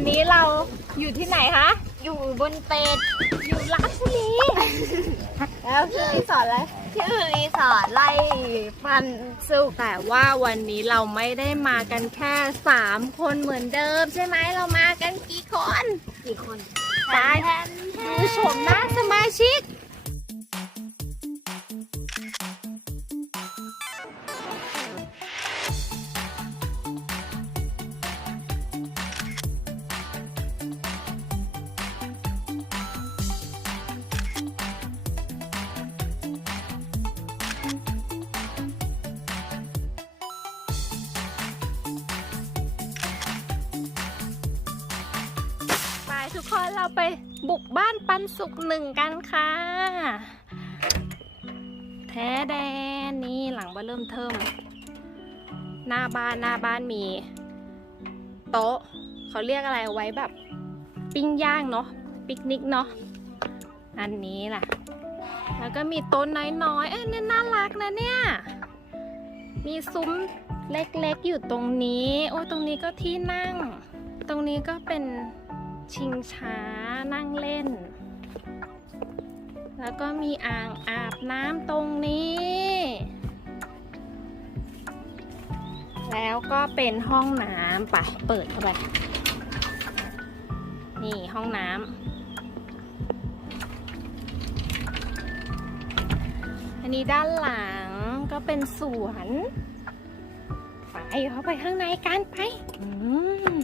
วันนี้เราอยู่ที่ไหนคะ อยู่บนเป็ด อยู่ลาดบุรี แล้วชื่อรีสอร์ทอะไร ชื่อรีสอร์ทไล่ปันสุกแต่ว่าวันนี้เราไม่ได้มากันแค่3คนเหมือนเดิม ใช่ไหมเรามากันกี่คน กี่คนตายแทนดูชมหน้าสมาชิก ไปบุกบ้านปันสุกหนึ่งกันค่ะ แท้แดนนี่หลังบ้านเริ่มเทิมหน้าบ้านหน้าบ้านมี โต๊ะ เขาเรียกอะไรไว้แบบปิ้งย่างเนาะปิกนิกเนาะอันนี้แหละแล้วก็มีโต๊ะน้อยๆ เอ้ยเนี่ยน่ารักนะเนี่ย มีซุ้มเล็กๆอยู่ตรงนี้ โอ้ตรงนี้ก็ที่นั่ง ตรงนี้ก็เป็น ชิงช้านั่งเล่น แล้วก็มีอ่างอาบน้ำตรงนี้ แล้วก็เป็นห้องน้ำไปเปิดเข้าไป นี่ห้องน้ำ อันนี้ด้านหลังก็เป็นสวน ไปเข้าไปข้างในกันไป อืม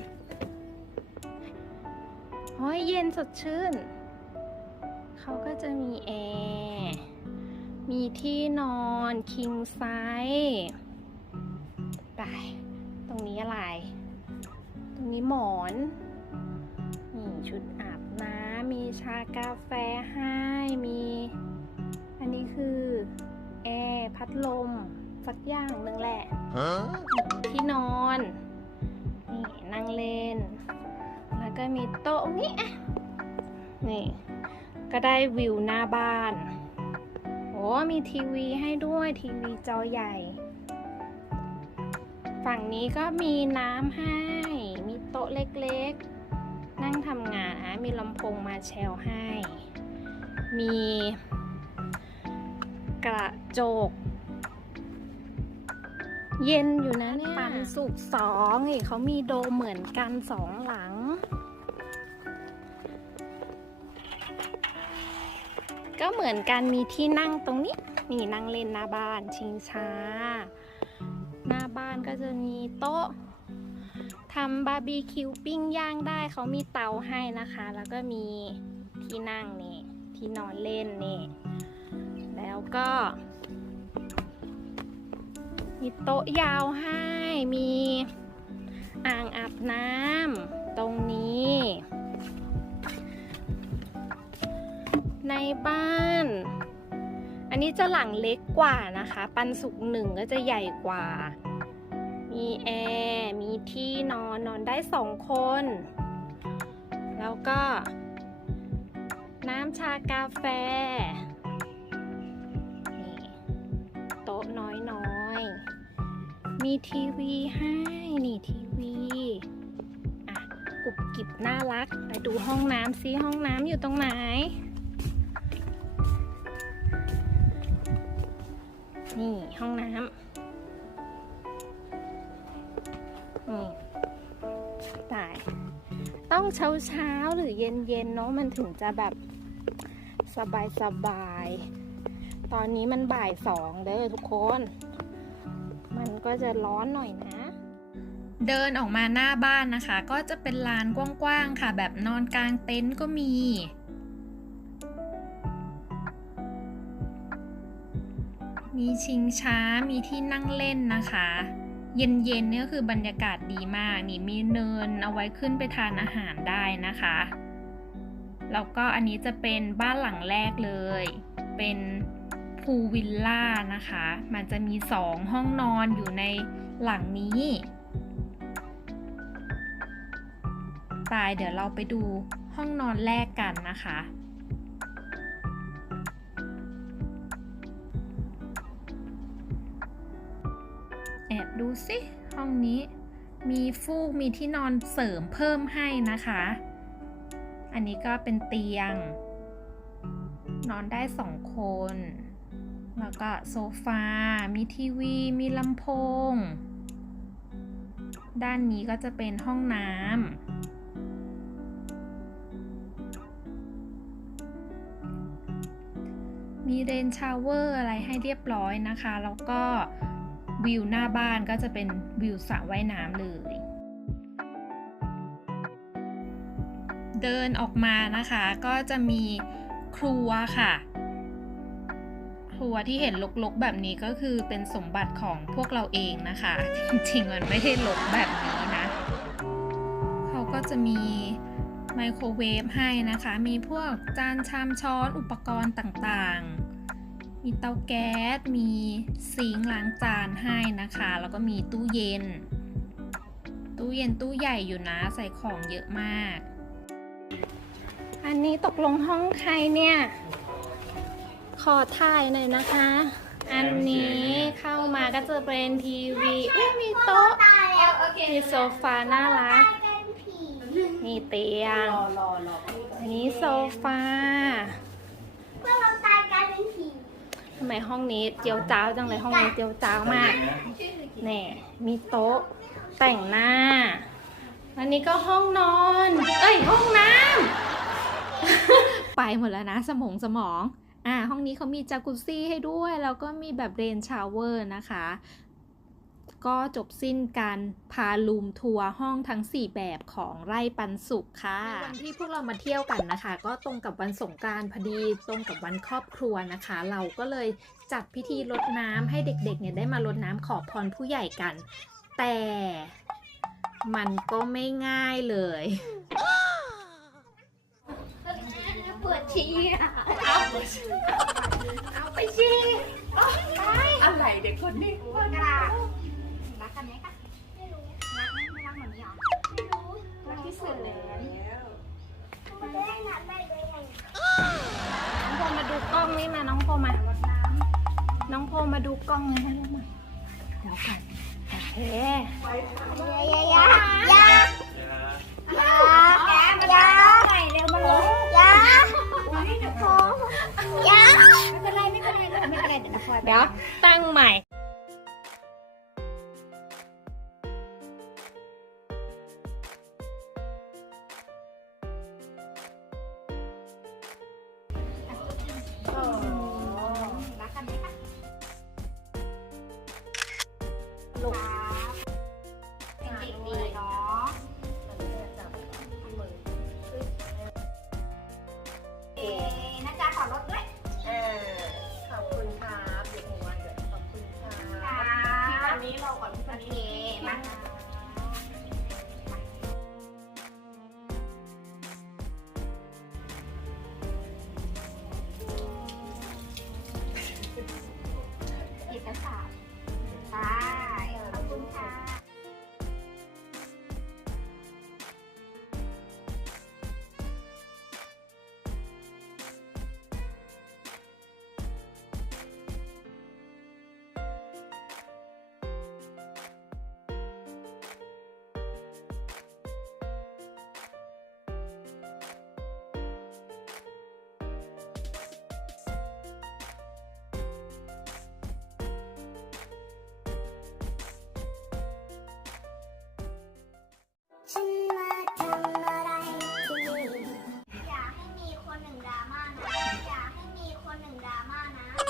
อ้ยเย็นสดชื่น เขาก็จะมีแอร์มีที่นอนคิงไซส์ไปตรงนี้อะไร ตรงนี้หมอนนี่ชุดอาบน้ำมีชากาแฟให้มี อันนี้คือแอร์พัดลม สักอย่างหนึ่งแหละ ที่นอน นี่นั่งเล่นแล้ว ก็มีโต๊ะนี้อะนี่ก็ได้วิวหน้าบ้าน โอ้มีทีวีให้ด้วยทีวีจอใหญ่ ฝั่งนี้ก็มีน้ำให้ มีโต๊ะเล็กๆ นั่งทำงานอะมีลำโพงมาแชลให้ มีกระจก เย็นอยู่นะเนี่ยปันสุกสองอีเขามีโดเหมือนกันสองหลัง ก็เหมือนกันมีที่นั่งตรงนี้ นี่นั่งเล่นหน้าบ้านชิงช้า หน้าบ้านก็จะมีโต๊ะทำบาร์บีคิวปิ้งย่างได้เขามีเตาให้นะคะ แล้วก็มีที่นั่งนี่ที่นอนเล่นนี่แล้วก็ มีโต๊ะยาวให้มีอ่างอาบน้ำ บ้าน อันนี้จะหลังเล็กกว่านะคะ ปันสุกหนึ่งก็จะใหญ่กว่า มีแอร์มีที่นอนนอนได้สองคน แล้วก็ น้ำชากาแฟโต๊ะน้อยๆ มีทีวีให้นี่ทีวีอะกุบกิบน่ารัก ไปดูห้องน้ำซิห้องน้ำอยู่ตรงไหน นี่ห้องน้ำนี่ตาย ต้องเช้าเช้าหรือเย็นเย็นเนาะมันถึงจะแบบสบายสบาย ตอนนี้มันบ่ายสองเด้อทุกคน มันก็จะร้อนหน่อยนะเดินออกมาหน้าบ้านนะคะ ก็จะเป็นลานกว้างๆค่ะ แบบนอนกลางเต็นท์ก็มี มีชิงช้ามีที่นั่งเล่นนะคะ เย็นๆเนี่ยก็คือบรรยากาศดีมากนี่มีเนินเอาไว้ขึ้นไปทานอาหารได้นะคะแล้วก็อันนี้จะเป็นบ้านหลังแรกเลย เป็นพูลวิลล่านะคะ มันจะมีสองห้องนอนอยู่ในหลังนี้ไปเดี๋ยวเราไปดูห้องนอนแรกกันนะคะ ดูสิห้องนี้ มีฟูกมีที่นอนเสริมเพิ่มให้นะคะ อันนี้ก็เป็นเตียง นอนได้สองคน แล้วก็โซฟา มีทีวี มีลำโพง ด้านนี้ก็จะเป็นห้องน้ำมีเรนชาวเวอร์อะไรให้เรียบร้อยนะคะ แล้วก็ วิวหน้าบ้านก็จะเป็นวิวสระว่ายน้ำเลย เดินออกมานะคะก็จะมีครัวค่ะ ครัวที่เห็นลกๆแบบนี้ก็คือเป็นสมบัติของพวกเราเองนะคะ จริงๆมันไม่ได้ลกแบบนี้นะ เขาก็จะมีไมโครเวฟให้นะคะ มีพวกจานชามช้อนอุปกรณ์ต่างๆ มีเตาแก๊ส มีซิงค์ล้างจานให้นะคะ แล้วก็มีตู้เย็น ตู้เย็นตู้ใหญ่อยู่นะ ใส่ของเยอะมาก อันนี้ตกลงห้องใครเนี่ย ขอถ่ายหน่อยนะคะ อันนี้เข้ามาก็จะเป็นทีวีอุ๊ยมีโต๊ะ มีโซฟาน่ารัก มีเตียง อันนี้โซฟา เมื่อเราตายกลายเป็นผี ทำไมห้องนี้เจียวจ้าวจังเลยห้องนี้เจียวจ้าวมากแน่มีโต๊ะแต่งหน้าอันนี้ก็ห้องนอน เอ้ยห้องน้ำ ไปหมดแล้วนะสมองสมอง อ่าห้องนี้เขามีจากุซซี่ให้ด้วย แล้วก็มีแบบเรนชาวเวอร์นะคะ ก็จบสิ้นการพาลูมทัวร์ห้องทั้ง 4 แบบของไร่ปันสุขค่ะวันที่พวกเรามาเที่ยวกันนะคะ ก็ตรงกับวันสงกรารพอดีตรงกับวันครอบครัวนะคะ เราก็เลยจัดพิธีรดน้ำให้เด็กๆเนี่ยได้มารดน้ำขอพรผู้ใหญ่กัน แต่มันก็ไม่ง่ายเลยปวดชี้อะเอาไปชีอะไรเด็กคนนี้ปวดกระ น้องโพมาดูกล้องนี่มา น้องโพมา น้องโพมาดูกล้องเลยนะลูกมาเดี๋ยวก่อนโอเคยายายายายาแกมายาไหนเร็วมาลงยา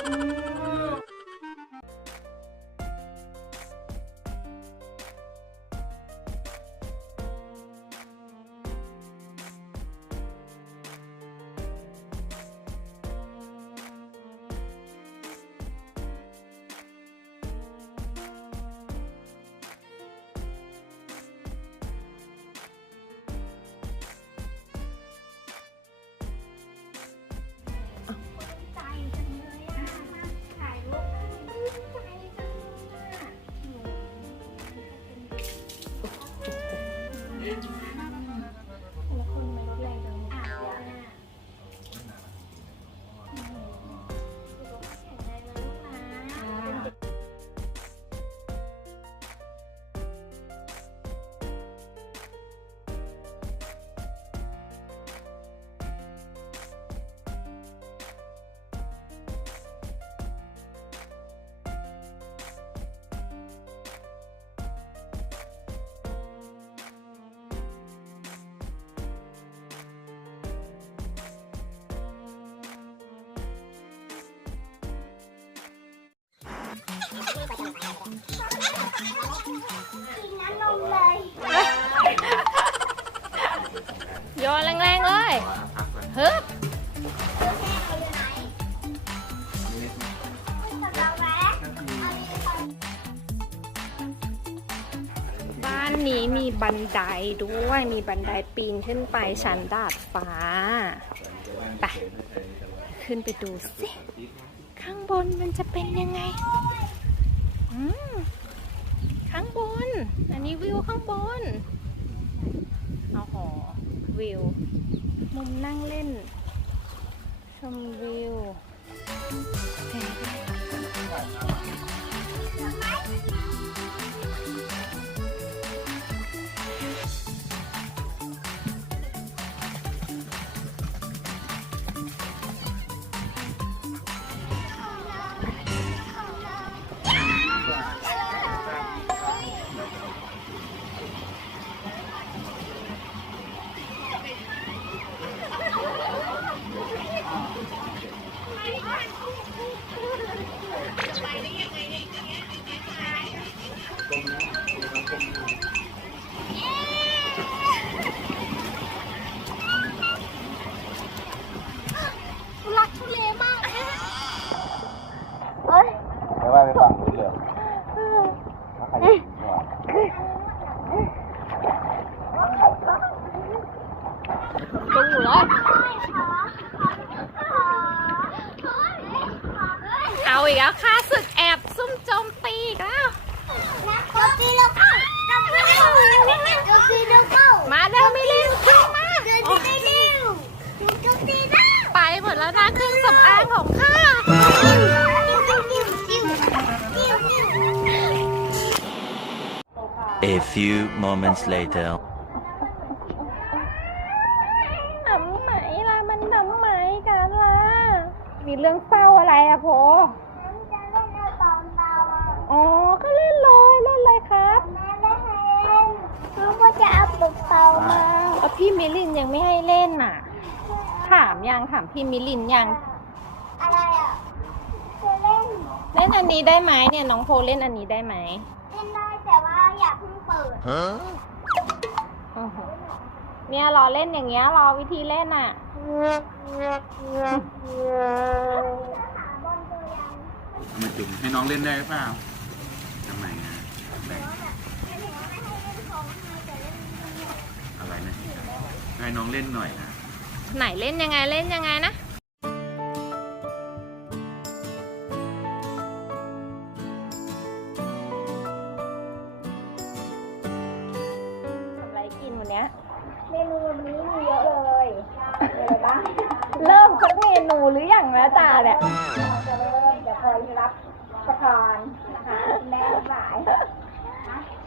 thank you ไดด้วย มีบันไดปีนขึ้นไปชั้นดาดฟ้า ไป ขึ้นไปดูสิ ข้างบนมันจะเป็นยังไงอืมข้างบน อันนี้วิวข้างบนเอาหอวิว มุมนั่งเล่น ชมวิว few moments later. หนำไหมล่ะมันหนำไหมกันล่ะ มีเรื่องเศร้าอะไรอะโพอ๋อ ก็เล่นเลย เล่นเลยครับจะเอาปุกเป่ามาเอาพี่มิลินยังไม่ให้เล่นน่ะ ถามยังถามพี่มิลินยังอะไรอะจะเล่น เล่นอันนี้ได้ไหมเนี่ยน้องโพเล่นอันนี้ได้ไหม ปิดโอ้โหเนี่ยรอเล่นอย่างเงี้ยรอวิธีเล่นอะ เอามาจุ่มให้น้องเล่นได้หรือเปล่าทำไมอะแบ่งอะไรนะให้น้องเล่นหน่อยนะ ไหนเล่นยังไงเล่นยังไงนะ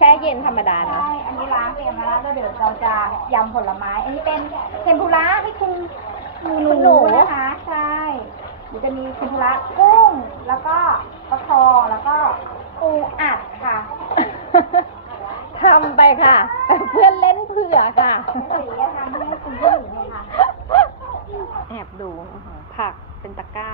ช่เย็นธรรมดานะ ใช่ อันนี้ล้างเตรียมมาแล้วแล้วเดี๋ยวเราจะยำผลไม้ อันนี้เป็นเทมปุระให้คุณหนูหนูนะคะ ใช่เดี๋ยวจะมีเทมปุระกุ้ง แล้วก็ปลาคอแล้วก็ปูอัดค่ะ ทำไปค่ะ เพื่อนเล่นเผื่อค่ะสีจะทำให้คุณผู้หญิงเลยค่ะ แอบดูอื้อหือผักเป็นตะกร้า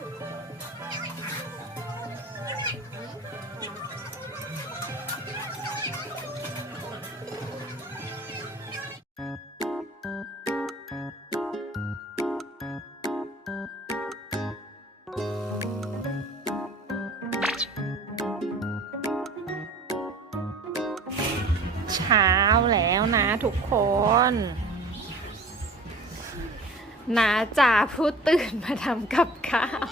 เช้าแล้วนะทุกคนนาจ่าผู้ตื่นมาทำกับข้าว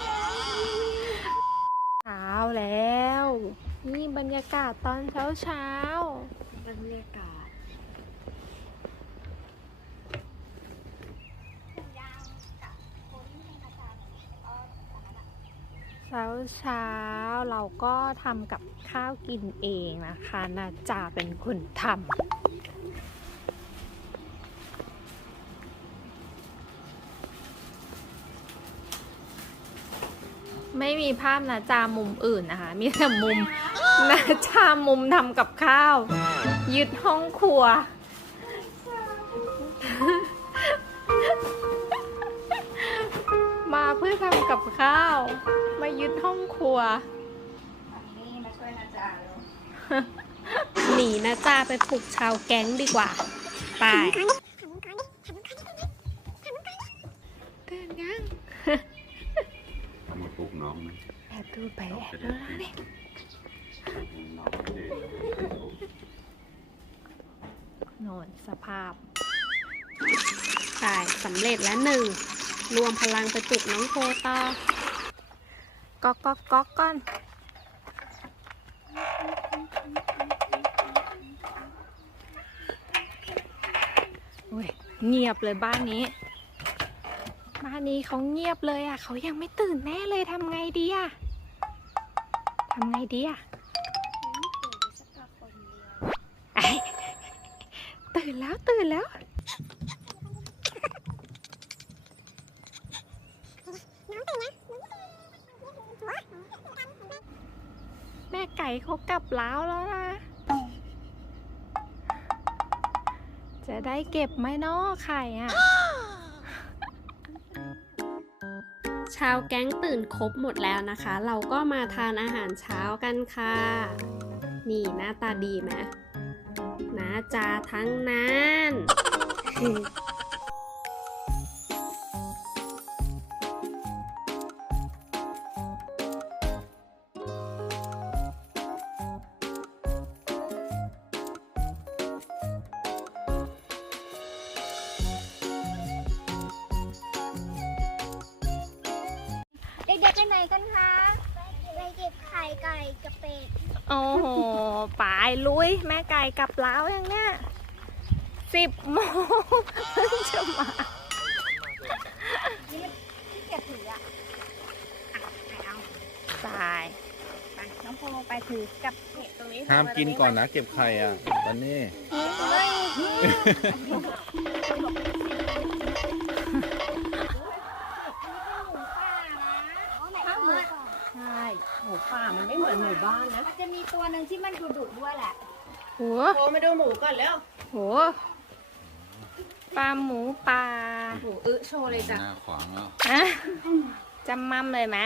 เช้าแล้ว นี่บรรยากาศตอนเช้าเช้า ก็ทำกับข้าวกินเองนะคะนาจาเป็นคนทำไม่มีภาพนาจามุมอื่นนะคะ มีแต่มุมนาจามุมทำกับข้าว ยึดห้องครัว มาเพื่อทำกับข้าว มายึดห้องครัว หนีนะจ้าไปปลุกชาวแก๊งดีกว่า ไปตื่นยังเอามาปลุกน้องไหมแอบดูไปแอบดูแล้วนี่น้องเด็กโนนสภาพใช่สำเร็จแล้วหนึ่ง รวมพลังไปปลุกน้องโคต่อก๊อกก๊อกก๊อกก่อน โอ้ย เงียบเลยบ้านนี้ บ้านนี้เขาเงียบเลยอะเขายังไม่ตื่นแน่เลยทำไงดีอะทำไงดีอะไอ้ตื่นแล้วตื่นแล้วแม่ไก่เขากลับล้าวแล้วนะ จะได้เก็บไหมเนาะไข่อะ ชาวแก๊งตื่นครบหมดแล้วนะคะ เราก็มาทานอาหารเช้ากันค่ะ นี่หน้าตาดีไหมน้าจาทั้งนั้น ก่กลับแล้วยังเนี่ยสิบโมงเพิ่งจะมาที่เก็บถืออะอะไปเอาตายไปน้องโพไปถือกับเป็ดตรงนี้ห้ามกินก่อนนะ เก็บไข่อะตอนนี้ไม่ข้าวหมูป่าใช่หมูป่ามันไม่เหมือนหมูบ้านนะ มันจะมีตัวหนึ่งที่มันดุดุๆด้วยแหละ โหโทรมาดูหมูก่อนแล้วโหปลาหมูป่าหมูอึโชว์เลยจ้ะหน้าขวางแล้วอะจำมั่มเลยไหม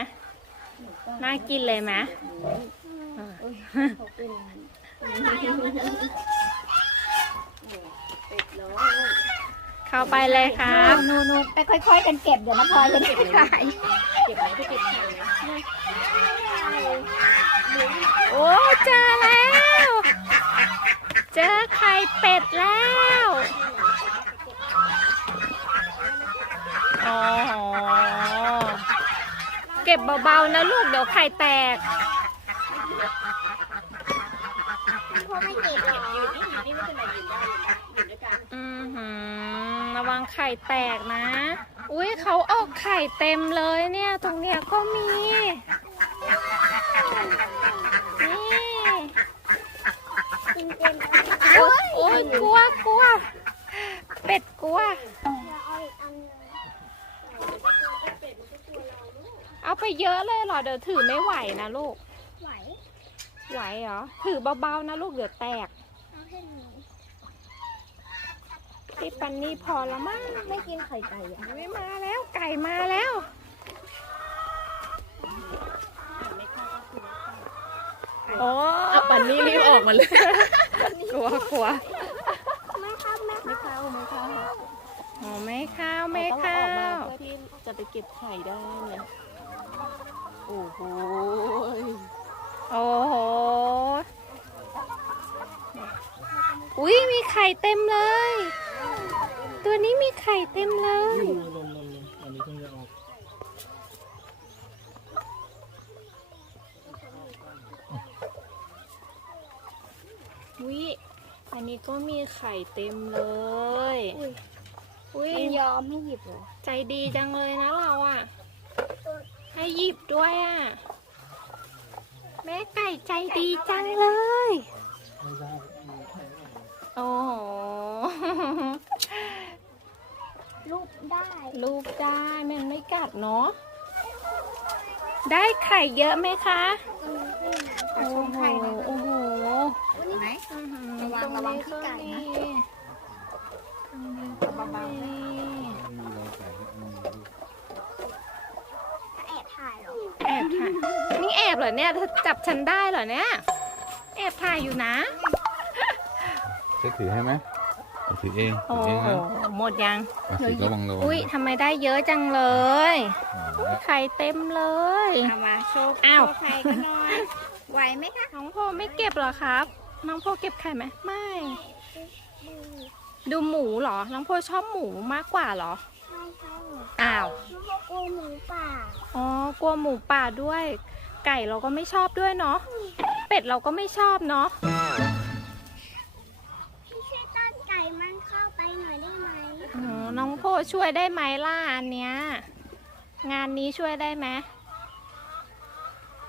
น่ากินเลยไหมอะเข้าไปเลยครับนูนูไปค่อย ๆ กันเก็บเดี๋ยวนะพลอยจะไม่ขายเก็บไว้ไปเก็บไข่นะโอ้เจอแล้ว เจอไข่เป็ดแล้วโอ้โหเก็บเบาๆนะลูก เดี๋ยวไข่แตก พวกไม่เก็บหรอกยืนนี่ยืนนี่ไม่เป็นไรยืนได้ยืนด้วยกันอือหือระวังไข่แตกนะ อุ้ยเขาออกไข่เต็มเลยเนี่ย ตรงเนี้ยก็มี นี่ กินเต็มแล้ว โอ๊ยโอ้ยกลัวกลัว เป็ดกลัวเอาอีกอันหนึงเอาไปเยอะเลยเหรอ เดี๋ยวถือไม่ไหวนะลูก ไหว ไหวเหรอ ถือเบาๆนะลูกเดี๋ยวแตกเอาให้หนูพี่ปันนี่พอแล้วมั้ง ไม่กินไข่ไก่อะไม่มาแล้ว ไก่มาแล้ว โอ้เอาปันนี่รีบออกมาเลยกลัวกลัวไม่เข้าไม่เข้าไม่เข้าไม่เข้าโอ้ไม่เข้าวไม่ต้องเข้าออกมาเพื่อที่จะไปเก็บไข่ได้ไงโอ้โหโอ้โหอุ้ยมีไข่เต็มเลย ตัวนี้มีไข่เต็มเลย ลมลมลมอันนี้เพิ่งจะออก อุ้ยอันนี้ก็มีไข่เต็มเลย อุ้ยมันยอมให้หยิบเหรอ ใจดีจังเลยนะเราอะ ให้หยิบด้วยอะ แม่ไก่ใจดีจังเลยไม่ได้โอ้โห รูปได้ลูกได้ มันไม่กัดเนาะ ได้ไข่เยอะไหมคะ โอ้โห โอ้โห เห็นไหม อื้อหือ ระวังขี้ไก่นะรงนี้เบาๆนะนี่มีเราใส่ให้มันดูแอบถ่ายเหรอแอบถ่ายนี่แอบเหรอเนี่ยเธอจับฉันได้เหรอเนี่ย แอบถ่ายอยู่นะ เช็คถือให้ไหมถือเองโอ้ถือเองโหนะหมดยังเอาถือระวังระวังอุ้ยทำไมได้เยอะจังเลยไข่เต็มเลย เอามาโชว์อ้าว โชว์ไข่กันหน่อยไหวไหมคะ น้องโพไม่เก็บเหรอครับ น้องโพเก็บไข่ไหมไม่ ดูหมูเหรอ น้องโพชอบหมูมากกว่าเหรอไม่ใช่หมูอ้าวลูกกลัวหมูป่าอ๋อกลัวหมูป่าด้วย ไก่เราก็ไม่ชอบด้วยเนาะเป็ดเราก็ไม่ชอบเนาะพี่ช่วยต้อนไก่มันเข้าไปหน่อยได้ไหมอ๋อน้องโพช่วยได้ไหมล่ะอันเนี้ยงานนี้ช่วยได้ไหม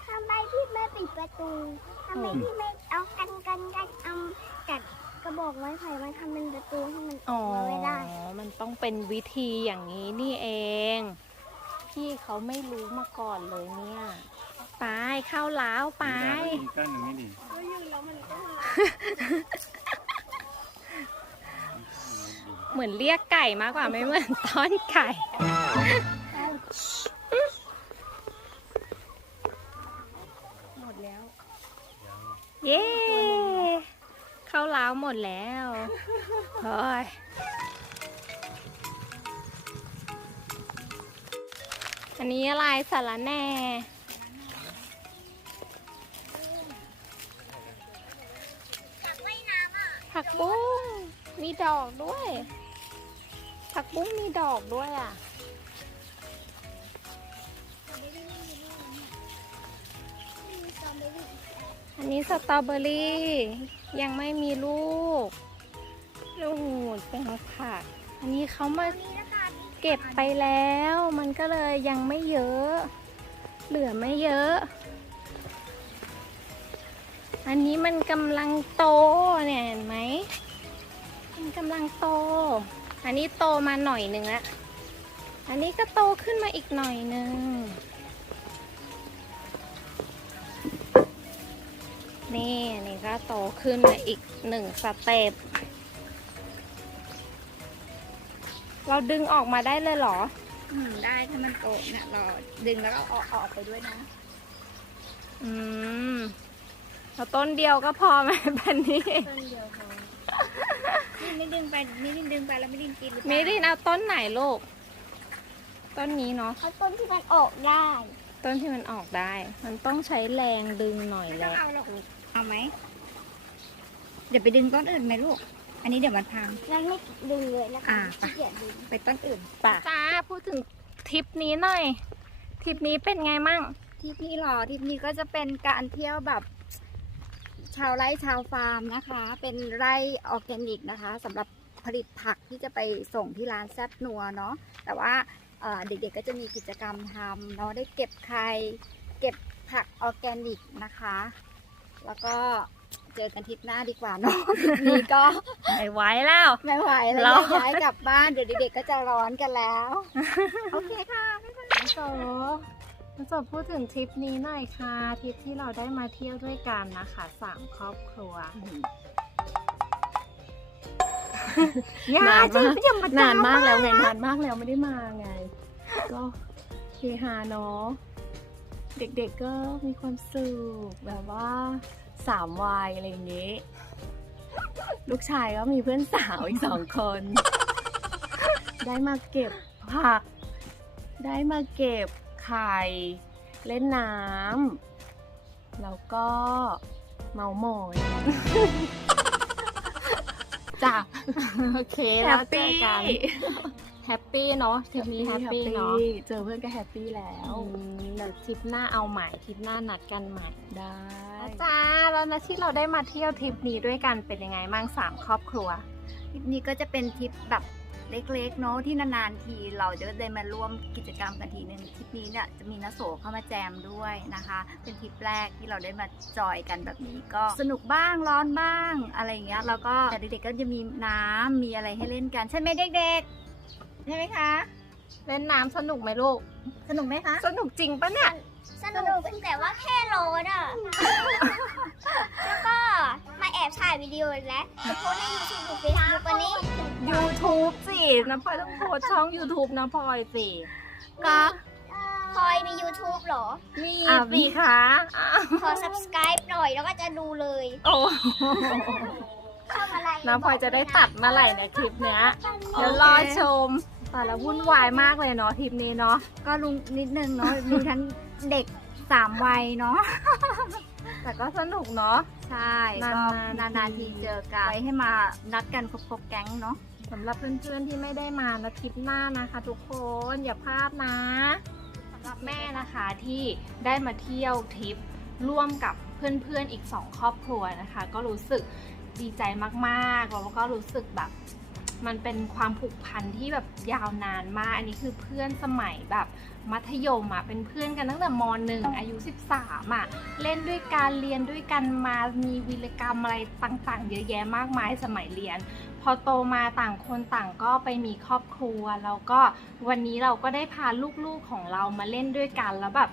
ทำไมพี่ไม่ปิดประตูทำไมพี่ไม่เอากันกันกันเอาจัดกระบอกไม้ไผ่มาทำเป็นประตูให้มันออ๋อ อกมาไม่ได้ มันต้องเป็นวิธีอย่างนี้นี่เอง พี่เขาไม่รู้มาก่อนเลยเนี่ย ไปเข้าเล้าวไป อีกด้านหนึ่งไม่ดีเหมือนเรียกไก่มากกว่าไม่เหมือนต้อนไก่ หมดแล้ว เย้เข้าล้าวหมดแล้วเฮ้ยอันนี้อะไรสาระแหน่ผักบุ้งมีดอกด้วย ผักบุ้งมีดอกด้วยอะ นนี้สตรอเบอรี่ ยังไม่มีลูกลูกเป็นผัก อันนี้เขามาเก็บไปแล้ว มันก็เลยยังไม่เยอะ เหลือไม่เยอะ อันนี้มันกำลังโตเนี่ยเห็นไหมมันกำลังโต อันนี้โตมาหน่อยหนึ่งละอันนี้ก็โตขึ้นมาอีกหน่อยหนึ่ง นี่อันนี่ก็โตขึ้นมาอีกหนึ่งสเต็ปเราดึงออกมาได้เลยเหรอ อืมได้ถ้ามันโตเนี่ยเราดึงแล้วก็เอาออกไปด้วยนะ อืมเราต้นเดียวก็พอไหมพันนี้ ต้นเดียวพอนี่ไม่ดึงไปไม่ดึงดึงไปแล้วไม่ดึงกินหรือเปล่าไม่ได้เอาต้นไหนลูก ต้นนี้เนาะเอาต้นที่มันออกได้ ต้นที่มันออกได้ มันต้องใช้แรงดึงหน่อยไม่แหต้องละเอาหรอก เอาไหม เดี๋ยวไปดึงต้นอื่นไหมลูก อันนี้เดี๋ยวมันพัง งั้นไม่ดึงเลยนะคะอ่าขี้เกียจดึงไปต้นอื่นป่ะจ้าพูดถึงทริปนี้หน่อยทริปนี้เป็นไงมั่งทริปนี้หรอทริปนี้ก็จะเป็นการเที่ยวแบบ ชาวไร่ชาวฟาร์มนะคะ เป็นไร่ออร์แกนิกนะคะสำหรับผลิตผักที่จะไปส่งที่ร้านแซบนัวเนาะแต่ว่าเอ่อเด็กๆก็จะมีกิจกรรมทำเนาะได้เก็บไข่เก็บผักออร์แกนิกนะคะ แล้วก็เจอกันทริปหน้าดีกว่าเนาะทริปนี้ก็ไม่ไหวแล้ว ไม่ไหวแล้วร้อนย้ายกลับบ้านเดี๋ยวเด็กๆก็จะร้อนกันแล้ว โอเคค่ะน้องโจน้องโจพูดถึงทริปนี้หน่อยค่ะทริปที่เราได้มาเที่ยวด้วยกันนะคะสามครอบครัวนานมากนานมากแล้วไงนานมากแล้วไม่ได้มาไง ก็เฮฮาเนาะ เด็กๆก็มีความสุขแบบว่าสามวัยอะไรอย่างนี้ ลูกชายก็มีเพื่อนสาวอีกสองคน ได้มาเก็บผัก ได้มาเก็บไข่ เล่นน้ำแล้วก็เมาหมอยจ้ะโอเคแฮแล้วปเจปี้อกัน แฮปปี้เนาะทริปนี้แฮปปี้เนาะเจอเพื่อนก็แฮปปี้แล้วอืมเดี๋ยวทริปหน้าเอาใหม่ทริปหน้านัดกันใหม่ได้จ้าแล้วนะที่เราได้มาเที่ยวทริปนี้ด้วยกันเป็นยังไงบ้างสามครอบครัวทริปนี้ก็จะเป็นทริปแบบเล็กๆเนาะที่นานๆทีเราจะได้มาร่วมกิจกรรมกันทีหนึ่งทริปนี้เนี่ยจะมีนโสเข้ามาแจมด้วยนะคะ เป็นทริปแรกที่เราได้มาจอยกันแบบนี้ก็สนุกบ้างร้อนบ้างอะไรอย่างเงี้ยแล้วก็แต่เด็กๆก็จะมีน้ำมีอะไรให้เล่นกันใช่ไหมเด็กๆ ใช่ไหมคะ เล่นน้ำสนุกไหมลูก สนุกไหมคะ สนุกจริงปะเนี่ย สนุกแต่ว่าแค่ร้อนอะ แล้วก็มาแอบถ่ายวิดีโออีกแล้วจะโพสต์ในยูทูบหรือเฟซบุ๊กวันนี้ YouTube สิน้ำพลอยต้องโพสต์ช่อง YouTube น้ำพลอยสิก็พลอยมี YouTube เหรอ มีสิคะอ้าวขอ subscribe หน่อยแล้วก็จะดูเลย โอ้ทำอะไรน้ำพลอยจะได้ตัดเมื่อไหร่ในยคลิปเนี้ย เดี๋ยวรอชม แต่ละวุ่นวายมากเลยเนาะทริปนี้เนาะก็ลุงนิดนึงเนาะมีทั้งเด็กสามวัยเนาะแต่ก็สนุกเนาะใช่นานก็ๆนานๆทีเจอกันไว้ให้มานัดกันครบๆแก๊งเนาะสำหรับเพื่อนๆที่ไม่ได้มานะทริปหน้านะคะ ทุกคนอย่าพลาดนะสำหรับแม่นะคะที่ได้มาเที่ยวทริปร่วมกับเพื่อนๆอีกสองครอบครัวนะคะ ก็รู้สึกดีใจมากๆแล้วก็รู้สึกแบบ มันเป็นความผูกพันที่แบบยาวนานมาก อันนี้คือเพื่อนสมัยแบบมัธยมอะเป็นเพื่อนกันตั้งแต่มหนึ่งอายุ 13อะเล่นด้วยการเรียนด้วยกันมามีวีรกรรมอะไรต่างๆ เยอะแยะมากมายสมัยเรียน พอโตมาต่างคนต่างก็ไปมีครอบครัว แล้วก็วันนี้เราก็ได้พาลูกๆของเรามาเล่นด้วยกันแล้วแบบ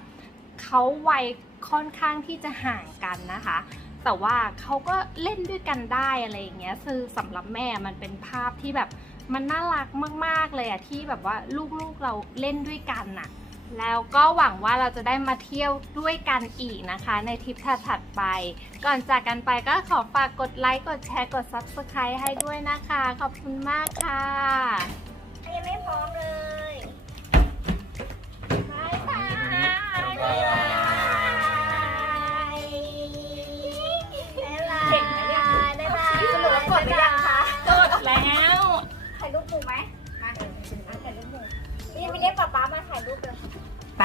เขาวัยค่อนข้างที่จะห่างกันนะคะ แต่ว่าเขาก็เล่นด้วยกันได้อะไรอย่างเงี้ยคือสำหรับแม่มันเป็นภาพที่แบบมันน่ารักมาก ๆเลยอะที่แบบว่าลูกๆเราเล่นด้วยกันน่ะแล้วก็หวังว่าเราจะได้มาเที่ยวด้วยกันอีกนะคะ ในทริปถัดๆไป ก่อนจากกันไปก็ขอฝากกดไลค์กดแชร์กด Subscribe ให้ด้วยนะคะ ขอบคุณมากค่ะยังไม่พร้อมเลยบายบายบายบายบาย เรียกป๊าป๊ามาถ่ายรูปเลย ไป